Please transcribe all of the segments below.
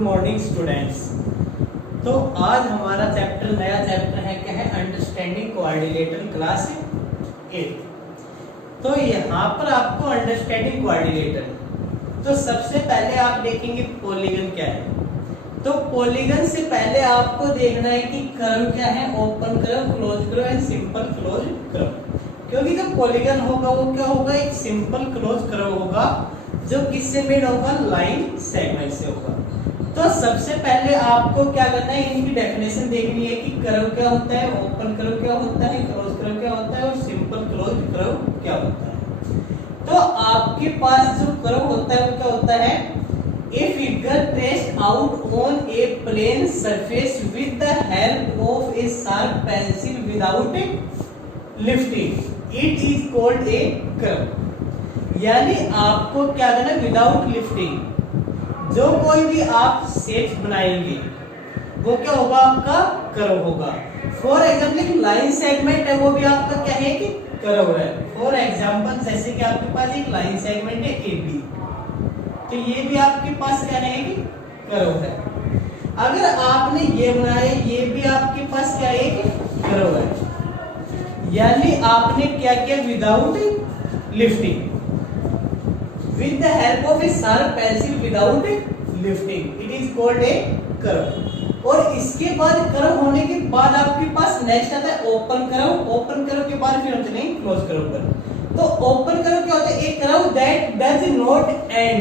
Morning students. तो आज हमारा नया चैप्टर है, क्या है, अंडरस्टैंडिंग कोऑर्डिनेटर क्लास 8। तो यहाँ पर आपको अंडरस्टैंडिंग कोऑर्डिनेटर, तो सबसे पहले आप देखेंगे पॉलीगन क्या है। तो पॉलीगन से पहले आपको देखना है कि कर्व क्या है, open curve, close curve and simple close curve. क्योंकि जो पॉलीगन होगा वो क्या होगा, एक सिंपल क्लोज कर्व होगा जो किससे मेड होगा, लाइन सेगमेंट से होगा। तो सबसे पहले आपको क्या करना है, इनकी डेफिनेशन देखनी है कि कर्व क्या होता है, ओपन कर्व क्या होता है, क्लोज कर्व क्या होता है और सिंपल क्लोज कर्व क्या होता है। तो आपके पास जो कर्व होता है वो क्या होता है, a figure traced out on a plane surface with the help of a sharp pencil without lifting, it is called a curve. यानी आपको क्या करना है, विदाउट लिफ्टिंग जो कोई भी आप शेप बनाएंगे वो क्या होगा, आपका कर्व होगा। फॉर एग्जाम्पल लाइन सेगमेंट है, वो भी आपका क्या है कि कर्व है। फॉर एग्जाम्पल जैसे कि आपके पास एक लाइन सेगमेंट है AB, तो ये भी आपके पास क्या है कि कर्व है। अगर आपने ये बनाया, ये भी आपके पास क्या है कि कर्व है। यानी आपने क्या किया, without lifting, with the help of a sharp pencil without lifting, it is called a curve। और इसके बाद कर्व होने के बाद आपके पास नेक्स्ट आता है ओपन कर्व। ओपन कर्व के बाद फिर होते नहीं क्लोज कर्व पर। तो ओपन कर्व क्या होता है, एक curve that does not and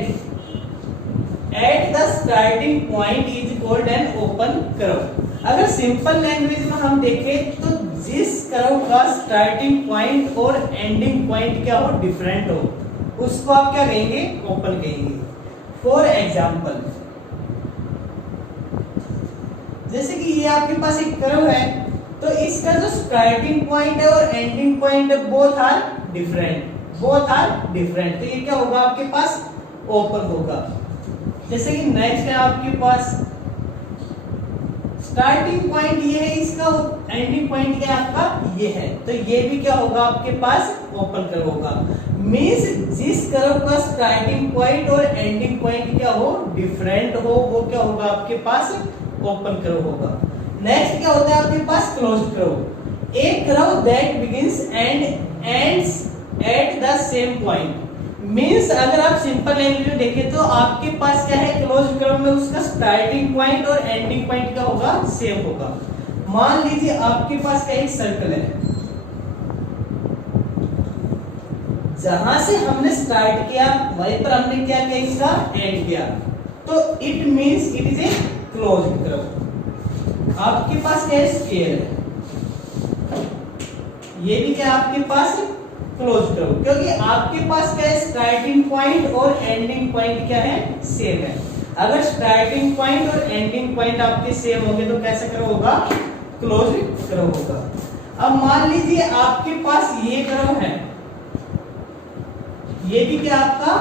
at the starting point is called an open curve. अगर सिंपल लैंग्वेज में हम देखें तो जिस कर्व का स्टार्टिंग पॉइंट और एंडिंग पॉइंट क्या हो, डिफरेंट हो, उसको आप क्या कहेंगे, ओपन कहेंगे। फॉर एग्जाम्पल जैसे कि ये आपके पास एक कर्व है, तो इसका जो स्टार्टिंग पॉइंट है और एंडिंग पॉइंट है, both are different, both are different. तो ये क्या होगा, आपके पास ओपन होगा। जैसे कि नेक्स्ट है आपके पास स्टार्टिंग पॉइंट ये है इसका, एंडिंग पॉइंट क्या है आपका ये है, तो ये भी क्या होगा आपके पास ओपन कर्व होगा। मींस जिस कर्व का स्टार्टिंग पॉइंट और एंडिंग पॉइंट क्या हो, डिफरेंट हो, वो क्या होगा आपके पास ओपन कर्व होगा। नेक्स्ट क्या होता है आपके पास close curve, a curve that begins and ends at the same point. Means अगर आप सिंपल लैंग्वेज में देखें तो आपके पास क्या है, क्लोज कर्व में उसका स्टार्टिंग पॉइंट और एंडिंग पॉइंट क्या होगा, सेम होगा। मान लीजिए आपके पास क्या एक सर्कल है, जहां से हमने स्टार्ट किया वहीं पर हमने क्या किया, इसका एंड किया, तो it means it is a close curve. आपके पास क्या है, स्क्वायर है, ये भी क्या आपके पास क्लोज कर्व, क्योंकि आपके पास क्या है, स्टार्टिंग पॉइंट और एंडिंग पॉइंट क्या है, सेम है। अगर स्टार्टिंग पॉइंट और एंडिंग पॉइंट आपके सेम होंगे तो कैसे कर्व होगा, क्लोज कर्व होगा। अब मान लीजिए आपके पास ये कर्व है, ये भी क्या आपका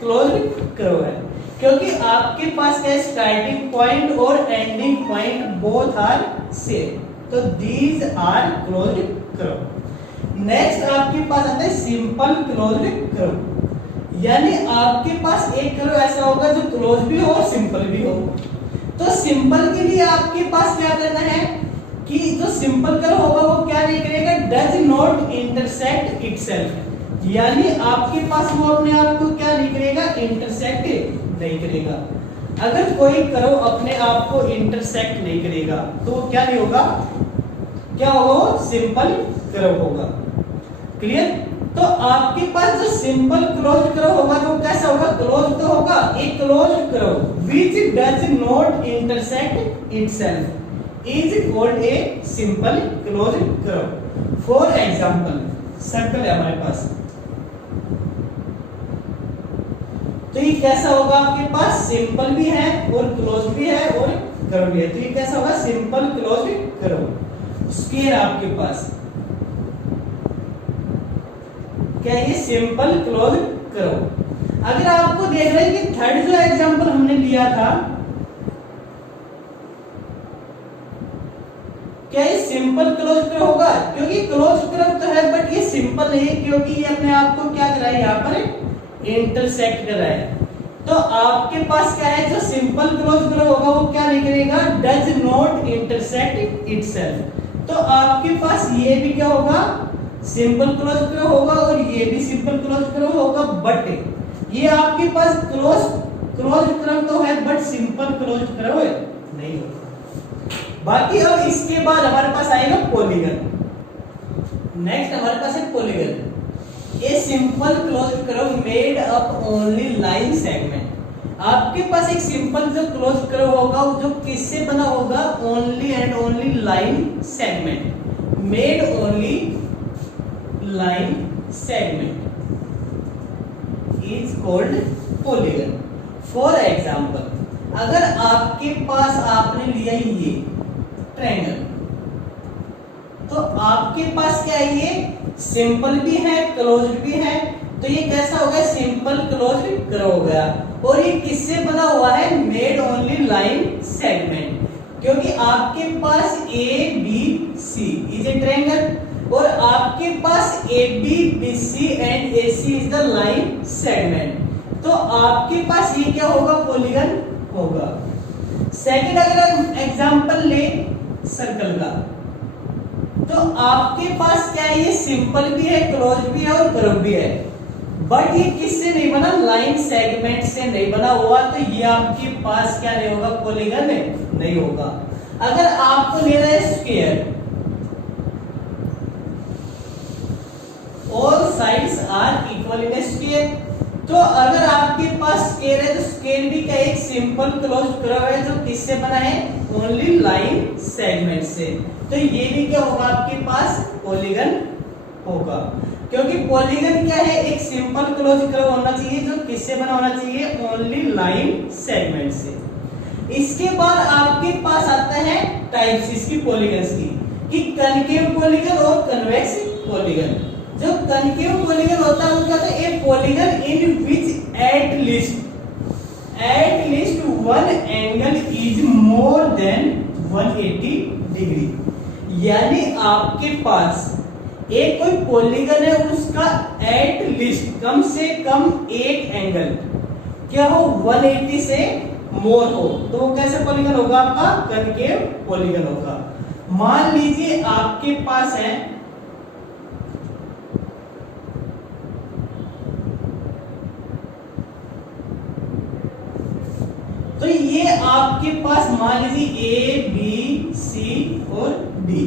क्लोज कर्व है, क्योंकि आपके पास क्या है, स्टार्टिंग पॉइंट और ending point both are same, तो these are close curve. Next आपके पास आता है सिंपल क्लोज कर्व। यानी आपके पास एक कर्व ऐसा होगा जो क्लोज भी हो और सिंपल भी हो। तो सिंपल के लिए आपके पास क्या करना है कि जो सिंपल कर्व होगा वो क्या नहीं करेगा, डज नॉट इंटरसेक्ट इटसेल्फ। यानी आपके पास वो अपने आप को क्या नहीं करेगा, इंटरसेक्ट नहीं करेगा। अगर कोई कर्व अपने आप को इंटरसेक्ट नहीं करेगा तो वो क्या नहीं होगा, क्या होगा, सिंपल कर्व होगा। क्लियर। तो आपके पास जो सिंपल क्लोज कर्व होगा तो कैसा होगा, क्लोज तो होगा, एक close curve which does not intersect itself is called a simple close curve. For example circle है हमारे पास, तो ये कैसा होगा, आपके पास सिंपल भी है और क्लोज भी है और कर्व भी है, तो ये कैसा होगा, सिंपल क्लोज कर्व। स्क्वायर आपके पास क्या है, सिंपल क्लोज कर्व। अगर आपको देख रहे हैं कि थर्ड जो एग्जांपल हमने लिया था, क्या ये सिंपल क्लोज कर्व होगा, क्योंकि क्लोज कर्व तो है बट ये सिंपल नहीं है, क्योंकि ये अपने आप को क्या कर रहा है, यहाँ पर इंटरसेक्ट कर रहा है। तो आपके पास क्या है, जो सिंपल क्लोज ग्रुप होगा वो क्या निकलेगा, डज नॉट इंटरसेक्ट इटसेल्फ। तो आपके पास ये भी क्या होगा, सिंपल क्लोज ग्रुप होगा और ये भी सिंपल क्लोज ग्रुप होगा, बट ये आपके पास क्लोज ग्रुप तो है बट सिंपल क्लोज ग्रुप नहीं होगा। बाकी अब इसके बाद हमारे पास आएगा पॉलीगन। नेक्स्ट हमारे पास है polygon. A simple close curve made up only line segment. आपके पास एक सिंपल जो क्लोज कर्व होगा जो किससे बना होगा, only and only line segment, made only line segment is called polygon. For example, अगर आपके पास आपने लिया ये ट्रायंगल, तो आपके पास क्या है, ये सिंपल भी है क्लोज्ड भी है, तो ये कैसा हो गया, सिंपल क्लोज्ड कर्व हो गया। और ये किससे बना हुआ है, मेड ओनली लाइन सेगमेंट, क्योंकि आपके पास A B C is a triangle और आपके पास A B B C and A C is the line segment, तो आपके पास ये क्या होगा, पॉलीगन होगा। सेकंड अगर एग्जांपल ले सर्कल का, तो आपके पास क्या है, ये सिंपल भी है क्लोज भी है और कर्व भी है, बट ये किससे नहीं बना, लाइन सेगमेंट से नहीं बना हुआ, तो ये आपके पास क्या नहीं होगा, पॉलीगन नहीं होगा। अगर आपको लेना है square, all sides are equal in square, तो अगर आपके पास स्क्वायर है तो स्क्वायर भी क्या एक सिंपल क्लोज कर्व है जो किससे बना है, ओनली लाइन सेगमेंट से, तो ये भी क्या होगा, आपके पास पॉलीगन होगा। क्योंकि पॉलीगन क्या है, एक सिंपल क्लोज कर्व होना चाहिए जो किससे बना होना चाहिए, ओनली लाइन सेगमेंट से। इसके बाद आपके पास आता है टाइप्स इसकी पॉलीगन्स की, कि कनकेव पॉलीगन और कन्वेक्स पॉलीगन। जो कनकेव पॉलीगन होता है वो क्या होता है, ए polygon in which at least one angle is more than 180 degree. यानी आपके पास एक कोई पॉलीगन है उसका एट लीस्ट कम से कम एक एंगल क्या हो, 180 से मोर हो, तो वो कैसे पॉलीगन होगा, आपका कनकेव पॉलीगन होगा। मान लीजिए आपके पास है तो ये आपके पास मान लीजिए ए बी सी और डी,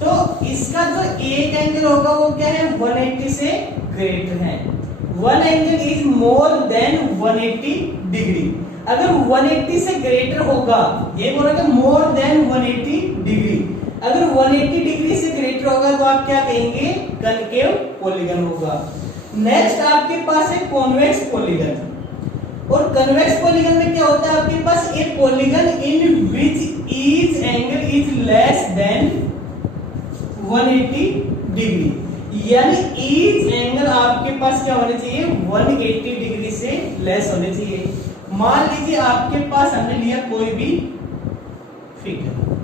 तो इसका जो एक एंगल होगा वो क्या है, 180 से ग्रेटर है। One angle is more than 180 degree. अगर 180 से ग्रेटर होगा, ये बोल रहा है मोर देन 180 डिग्री, अगर 180 डिग्री से ग्रेटर होगा तो आप क्या कहेंगे, कनकेव पॉलीगन होगा। नेक्स्ट आपके पास है कॉन्वेक्स पॉलीगन, और कन्वेक्स पॉलीगन में क्या होता है, आपके पास एक polygon in which each angle is less than 180 degree, यानी ईच एंगल आपके पास क्या होने चाहिए, 180 डिग्री से लेस होने चाहिए। मान लीजिए आपके पास हमने लिया कोई भी फिगर,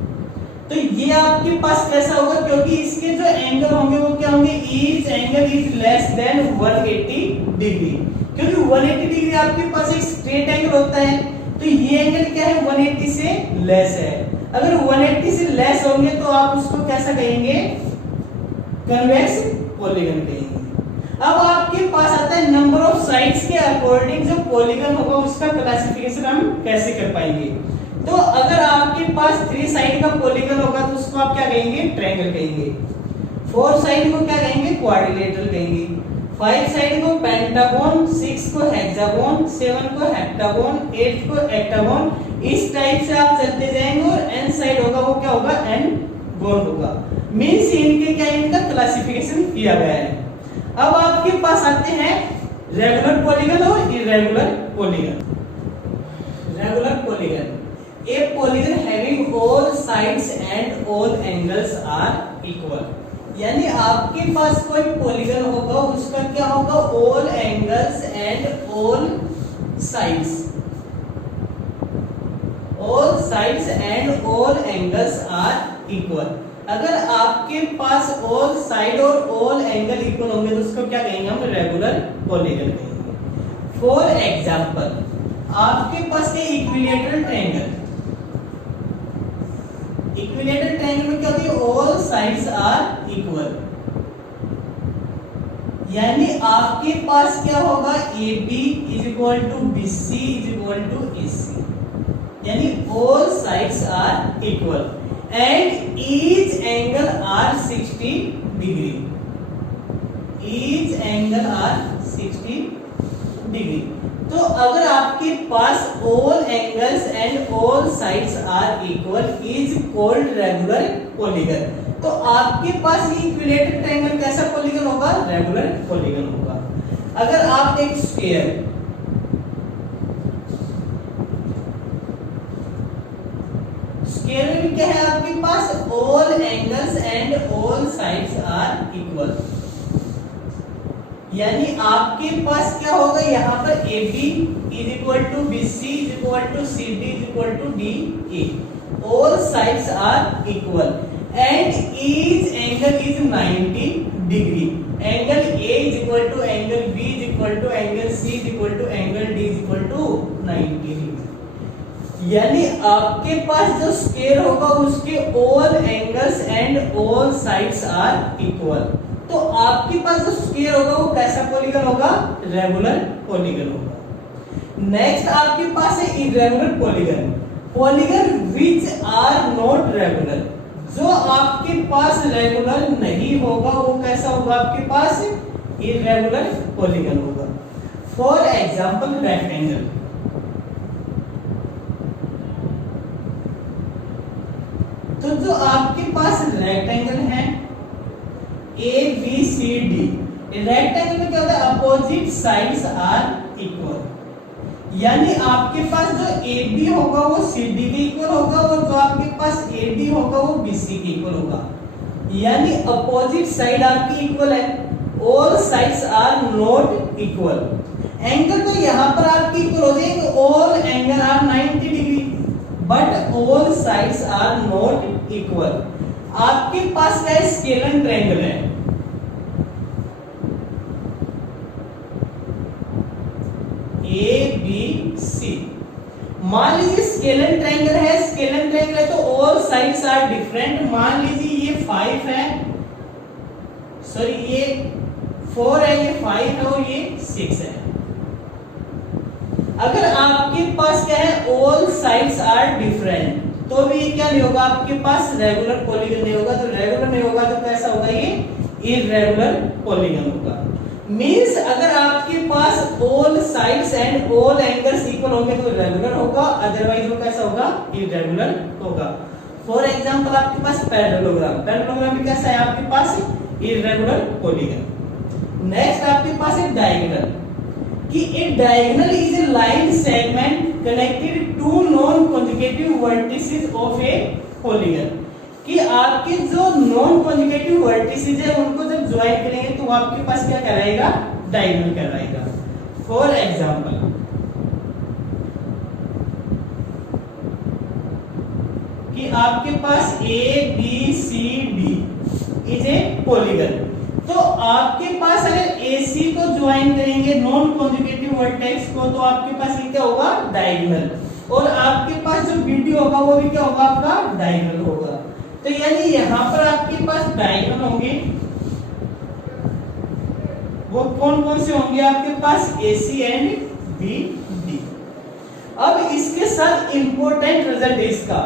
तो ये आपके पास कैसा होगा, क्योंकि इसके जो एंगल होंगे वो क्या होंगे, each angle is less than 180 degree, क्योंकि 180 डिग्री आपके पास एक स्ट्रेट एंगल होता है, तो ये एंगल क्या है, 180 से लेस है। अगर 180 से लेस होंगे तो आप उसको कैसा कहेंगे, कन्वेक्स पॉलीगन कहेंगे। अब आपके पास आता है नंबर ऑफ साइड्स के अकॉर्डिंग जो पॉलीगन होगा उसका क्लासिफिकेशन हम कैसे कर पाएंगे। तो अगर आपके पास 3 साइड का पॉलीगन होगा तो उसको आप क्या कहेंगे, ट्रायंगल कहेंगे। 4 साइड को क्या कहेंगे, क्वाड्रिलेटरल कहेंगे। 5 साइड को पेंटागन, 6 को हेक्सागन, 7 को हेप्टागन, 8 को एक्टागन, इस टाइप से आप चलते जाएंगे और n साइड होगा वो क्या होगा, n गोन होगा। मींस इनके क्या, इनका क्लासिफिकेशन किया गया है। अब आपके पास आते हैं रेगुलर पॉलीगन और irregular polygon. Regular polygon, a polygon having all sides and all angles are equal, यानी आपके पास कोई पॉलीगन होगा उसका क्या होगा, all angles and all sides and all angles are equal. अगर आपके पास ऑल साइड और ऑल एंगल इक्वल होंगे तो उसको क्या कहेंगे हम, रेगुलर पॉलीगन कहेंगे। फॉर एग्जाम्पल आपके पास है इक्विलेटरल ट्रायंगल। इक्विलेटरल ट्रायंगल में क्या होती है, ऑल साइड्स आर इक्वल, यानी आपके पास क्या होगा, AB is equal to BC is equal to AC, यानी all sides are equal and each angle are 60 degree, each angle are 60 degree. तो अगर आपके पास all angles and all sides are equal is called regular polygon. तो आपके पास ये equilateral triangle कैसा पॉलीगन होगा, रेगुलर पॉलीगन होगा। अगर आप एक स्क्वायर, स्क्वायर में क्या है आपके पास, all angles and all sides are equal, यानी आपके पास क्या होगा, यहाँ पर AB is equal to BC is equal to CD is equal to DE, all sides are equal and each angle is 90 degree. Angle A is equal to angle B is equal to angle C is equal to angle D is equal to 90 degree. यानी आपके पास जो square होगा उसके all angles and all sides are equal. तो आपके पास जो स्क्वायर होगा वो कैसा पॉलीगन होगा, रेगुलर पॉलीगन होगा। नेक्स्ट आपके पास है irregular polygon, polygon which are not regular, जो आपके पास रेगुलर नहीं होगा वो कैसा होगा, आपके पास इर्रेगुलर पॉलीगन होगा। फॉर एग्जांपल रेक्टेंगल, तो जो आपके पास रेक्टेंगल है ABCD, रेक्टेंगल में क्या होता है, अपोजिट साइड्स आर इक्वल, यानी आपके पास जो AB होगा वो CD के इक्वल होगा और जो आपके पास AD होगा वो BC के इक्वल होगा, यानी अपोजिट साइड आपकी इक्वल है, all sides are not equal. Angle तो यहाँ पर आपकी इक्वल हो जाएंगे, all angle are 90 degree but all sides are not equal. आपके पास क्या है, स्केलर ट्रायंगल है, ABC, मान लीजिए स्केलर ट्रायंगल है, स्केलर ट्रायंगल है तो ऑल साइड्स आर डिफरेंट। मान लीजिए ये 5 है, सॉरी ये 4 है, ये 5 है और ये 6 है। अगर आपके पास क्या है, ऑल साइड्स आर डिफरेंट, तो भी ये क्या नहीं होगा, आपके पास रेगुलर पॉलीगन नहीं होगा। तो रेगुलर नहीं होगा तो कैसा होगा, ये इर्रेगुलर पॉलीगन होगा। मींस अगर आपके पास all sides and all angles equal होंगे तो रेगुलर होगा, अदरवाइज वो कैसा होगा, इर्रेगुलर होगा। फॉर एग्जांपल आपके पास पैरेललोग्राम, पैरेललोग्राम में कैसा है आपके पास, इर्रेगुलर पॉलीगन। नेक्स्ट आपके पास है डायगोनल, कि a diagonal is a line segment connected to non conjugative vertices of a polygon, कि आपके जो नॉन कॉन्जुगेटिव वर्टिसेस है उनको जब ज्वाइन करेंगे तो आपके पास क्या कहलाएगा, डायगोनल कहलाएगा। फॉर एग्जांपल कि आपके पास ABCD इज ए पॉलीगन, तो आपके पास अगर AC को ज्वाइन करेंगे नॉन कॉन्जुगेटिव वर्टेक्स को तो आपके पास ये क्या होगा, डायगोनल, और आपके पास जो BD होगा वो भी क्या होगा, आपका डायगोनल होगा। तो यानी यहाँ पर आपके पास डायगोनल होंगे, वो कौन कौन से होंगे आपके पास, AC एंड BD। अब इसके साथ इंपॉर्टेंट रिजल्ट इसका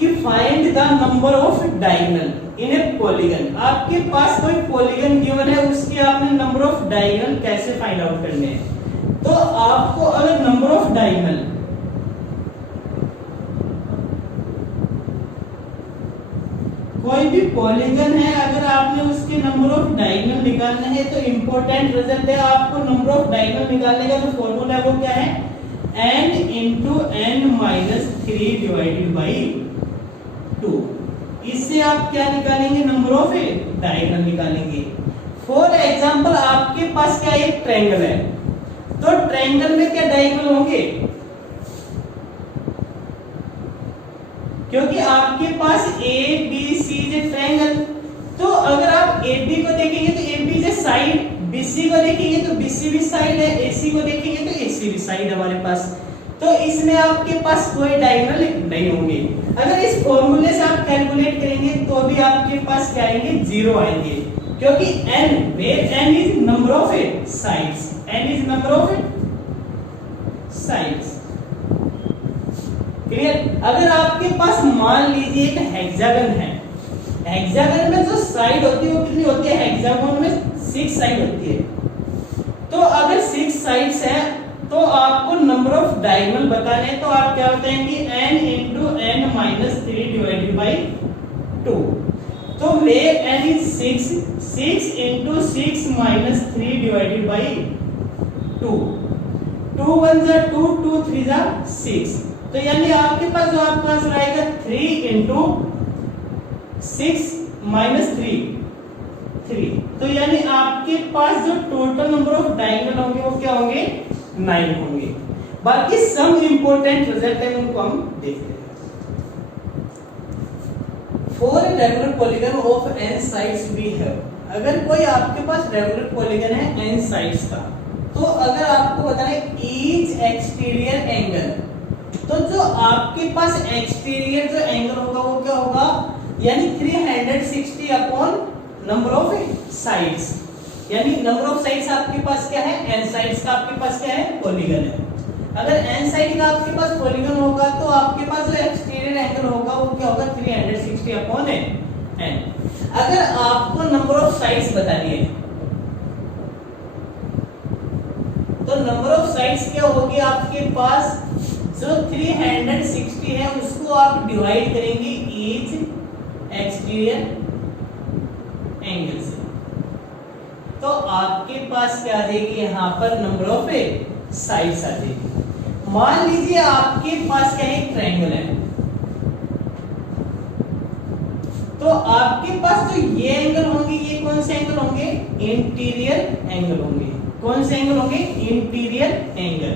कि find the number of diagonal in A polygon. आपके पास कोई पॉलीगन गिवन है, उसके आपने नंबर ऑफ डायगोनल कैसे फाइंड आउट करने हैं। तो आपको अगर नंबर ऑफ डायगोनल, कोई भी पॉलीगन है, अगर आपने उसके नंबर ऑफ डायगोनल निकालने हैं तो इंपॉर्टेंट रिजल्ट है, आपको नंबर ऑफ डायगोनल निकालने का जो फॉर्मूला है वो क्या है, n into n minus 3 divided by 2। इससे आप क्या निकालेंगे, नंबर ऑफ डायगोनल निकालेंगे। फॉर एग्जांपल आपके पास क्या एक ट्रायंगल है, तो ट्रायंगल में क्या डायगोनल होंगे, क्योंकि आपके पास ABC इज ट्रायंगल, तो अगर आप AB को देखेंगे तो AB इज साइड, BC को देखेंगे तो BC भी साइड है, AC को देखेंगे तो AC सी साइड हमारे पास, तो इसमें आपके पास कोई डायगोनल नहीं होंगे। अगर इस फॉर्मूले से आप कैलकुलेट करेंगे तो भी आपके पास क्या आएंगे, 0 आएंगे, क्योंकि n where n is number of sides, n is number of sides. Clear. अगर आपके पास मान लीजिए एक हेक्सागन है, हेक्सागन में जो साइड होती है वो कितनी होती है, हेक्सागन में 6 साइड होती है। तो अगर 6 साइड्स हैं तो आपको नंबर ऑफ डायगोनल बताने हैं, तो आप क्या बताएंगे, n into n minus 3 divided by 2। तो where n is 6, 6 into 6 minus 3 divided by 2, 2 1 जा 2, 2 3 जा 6, तो यानी आपके पास जो आपका आंसर आएगा 3 into 6 minus 3, 3। तो यानी आपके पास जो टोटल नंबर ऑफ डायगोनल होंगे वो क्या होंगे, 9 होंगे। बाकी सम इंपॉर्टेंट रिजल्ट है उनको हम देखते हैं। For a regular polygon of n sides we have, अगर कोई आपके पास रेगुलर पॉलीगन है n साइड्स का, तो अगर आपको बताना है ईच एक्सटीरियर एंगल, तो जो आपके पास एक्सटीरियर जो एंगल होगा वो क्या होगा, यानी 360 अपॉन नंबर ऑफ साइड्स, यानी नंबर ऑफ साइड्स आपके पास क्या है, n साइड्स का आपके पास क्या है, पॉलीगन है। अगर n साइड का आपके पास पॉलीगन होगा तो आपके पास जो एक्सटीरियर एंगल होगा वो क्या होगा, 360 अपॉन n। अगर आपको नंबर ऑफ साइड्स बतानी है तो नंबर ऑफ साइड्स क्या होगी, आपके पास जो 360 है उसको आप डिवाइड करेंगे ईच एक्सटीरियर एंगल से, तो आपके पास क्या आ जाएगी, यहाँ पर नंबर ऑफ साइड्स आ जाएगी। मान लीजिए आपके पास क्या है, ट्रायंगल है, तो आपके पास जो ये एंगल होंगे ये कौन से एंगल होंगे, इंटीरियर एंगल होंगे। कौन से एंगल होंगे, इंटीरियर एंगल।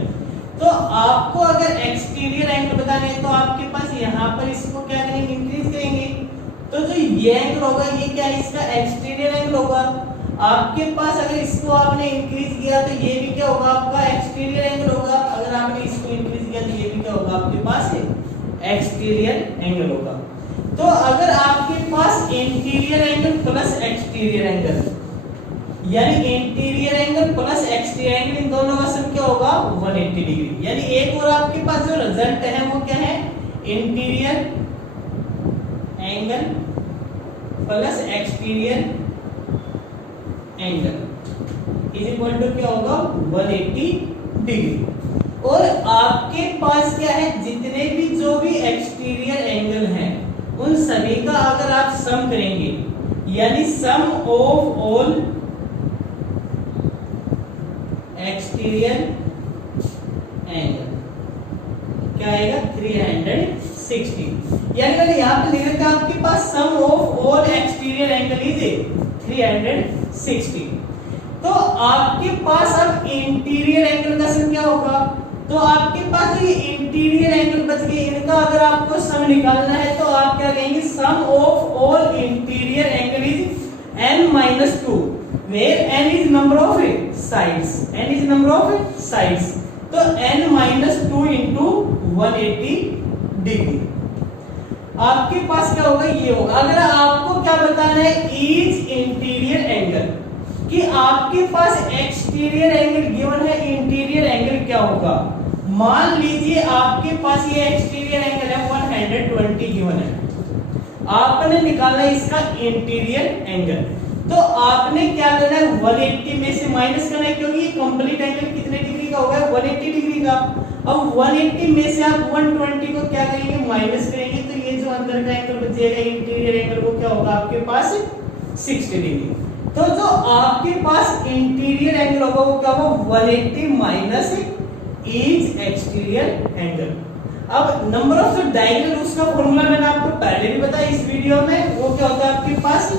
तो आपको अगर एक्सटीरियर एंगल बताना है तो आपके पास यहाँ पर इसको क्या करेंगे, इंक्रीज करेंगे, तो जो ये एंगल होगा ये क्या है, इसका एक्सटीरियर एंगल होगा। आपके पास अगर इसको आपने इंक्रीज किया तो ये भी क्या होगा, आपका एक्सटीरियर एंगल होगा। अगर आपने इसको इंक्रीज किया तो ये भी क्या होगा, आपके पास एक्सटीरियर एंगल होगा। तो अगर आपके पास interior angle plus exterior angle, यानी interior angle plus exterior angle, इन दोनों का सम क्या होगा, 180 डिग्री। यानी एक और आपके पास जो रिजल्ट है वो क्या है, interior angle plus exterior angle is equal to क्या होगा, 180 डिग्री। और आपके पास क्या है, जितने भी जो भी एक्सटीरियर एंगल हैं उन सभी का अगर आप सम करेंगे, यानी सम ऑफ ऑल एक्सटीरियर एंगल क्या आएगा, 360। यानी मैंने यहाँ पे लिख रखा है आपके पास sum of all exterior angle is 360। तो आपके पास अब इंटीरियर एंगल का सम क्या होगा, तो आपके पास जो ये इंटीरियर एंगल बच गए इनका अगर आपको सम निकालना है तो आप क्या कहेंगे, sum of all interior angle is n-2, where n is number of sides, n is number of sides, तो n-2 into 180 डिग्री आपके पास क्या होगा, ये होगा। अगर आपको क्या बताना है, ईच इंटीरियर एंगल, कि आपके पास एक्सटीरियर एंगल गिवन है, इंटीरियर एंगल क्या होगा। मान लीजिए आपके पास ये एक्सटीरियर एंगल है 120 गिवन है, आपने निकालना है इसका इंटीरियर एंगल, तो आपने क्या करना है, 180 में से माइनस करना है, क्योंकि ये कंप्लीट एंगल कितने डिग्री का होगा, 180 डिग्री का। अब 180 में से आप 120 को क्या करेंगे, माइनस करेंगे, तो ये जो अंदर का एंगल बचेगा इंटीरियर एंगल वो क्या होगा आपके पास 60 डिग्री। तो जो आपके पास इंटीरियर एंगल होगा वो क्या होगा, 180 माइनस ईच एक्सटीरियर एंगल। अब नंबर ऑफ जो डायगोनल उसका फॉर्मूला मैंने आपको पहले भी बताया इस वीडियो में, वो क्या होता है आपके पास,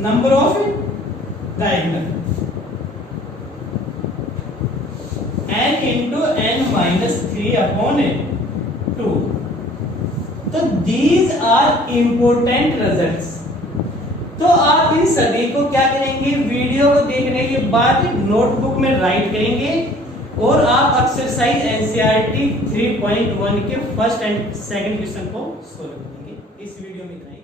number of diagonal n into n minus 3 upon 2। तो these are important results। तो आप इन सभी को क्या करेंगे, वीडियो को देखने के बाद नोटबुक में राइट करेंगे और आप एक्सरसाइज एनसीईआरटी 3.1 के फर्स्ट एंड सेकंड क्वेश्चन को सॉल्व करेंगे। इस वीडियो में इतना ही।